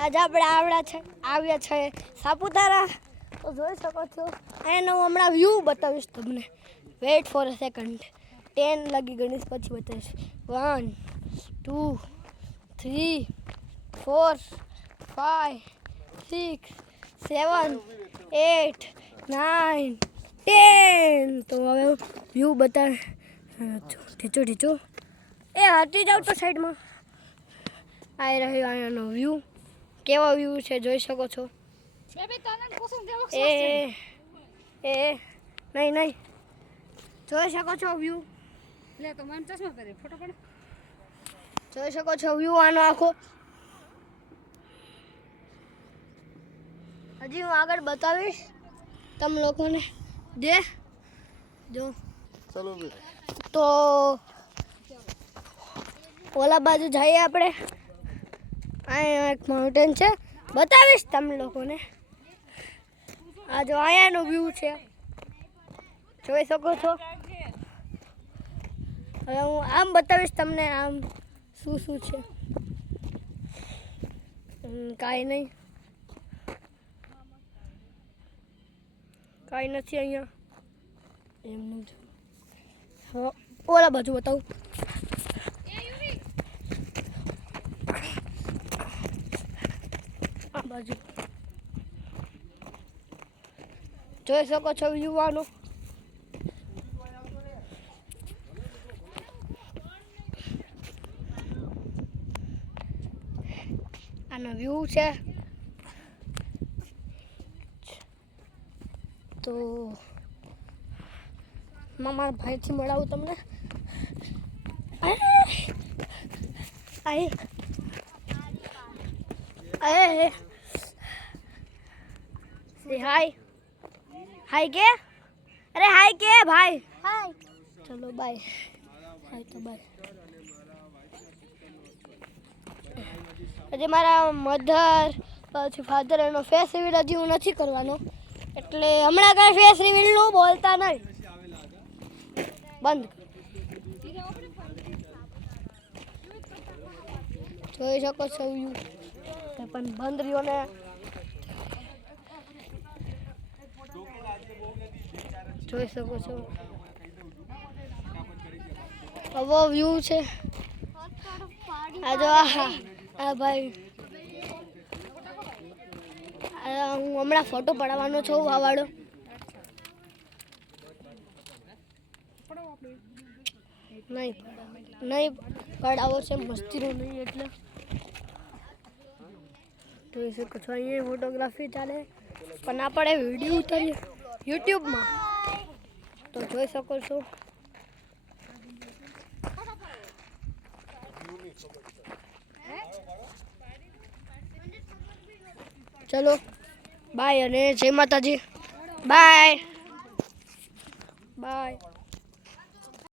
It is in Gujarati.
આજ આપણે આવ્યા છે સાપુતારા. તો જોઈ શકો છો એનો હમણાં વ્યૂ બતાવીશ તમને. Weight for a second. 10 લગી ગણીશ પછી બતાવીશ. 1 2 3 4 5 6 7 8 9 10. તો હવે વ્યૂ બતાવે. ઢીચો એ હટી જાવ તો સાઈડમાં. આવી રહ્યો અહીંયાનો વ્યૂ. કેવો વ્યૂ છે જોઈ શકો છો. નહીં જોઈ શકો છો વ્યૂ. જોઈ શકો છો વ્યૂ આનો આખો. હજી હું આગળ બતાવીશ તમ લોકોને. જો તો ઓલા બાજુ જઈએ આપણે. અહીંયા એક માઉન્ટેન છે, બતાવીશ તમને લોકોને. આ જો અહીંયાનો વ્યૂ છે, જોઈ શકો છો. હવે હું આમ બતાવીશ તમને આમ શું છે. કાંઈ નથી અહીંયા. એમનું હવે ઓલા બાજુ બતાવું. આ બાજુ જોઈ શકો છો યુવાનો. આનો વ્યૂ છે. તો મારા ભાઈથી મળાવું તમને. હાય કે અરે હાય કે ભાઈ. હાય ચલો બાય. હાય તો બાય. હજી મારા મધર પછી ફાધર એનો ફેસ રિવીલ હજી હું નથી કરવાનો, એટલે હમણાં કાંઈ ફેસ રિવીલનું બોલતા નહીં. બંધ. જોઈ શકો છો વ્યૂ પણ બંધ રહ્યો ને. જોઈ શકો છો આવો વ્યૂ છે. આ જો આ ભાઈ હું હમણાં ફોટો પડાવવાનો છું વાવાળો. નહીં પડાવો છે, મસ્તીનો નહીં એટલે. જોઈ શકો છો અહીંયા ફોટોગ્રાફી ચાલે, પણ આપણે વિડીયો ઉતારીએ યુટ્યુબમાં. તો જોઈ શકો છો. ચલો બાય અને જય માતાજી. બાય.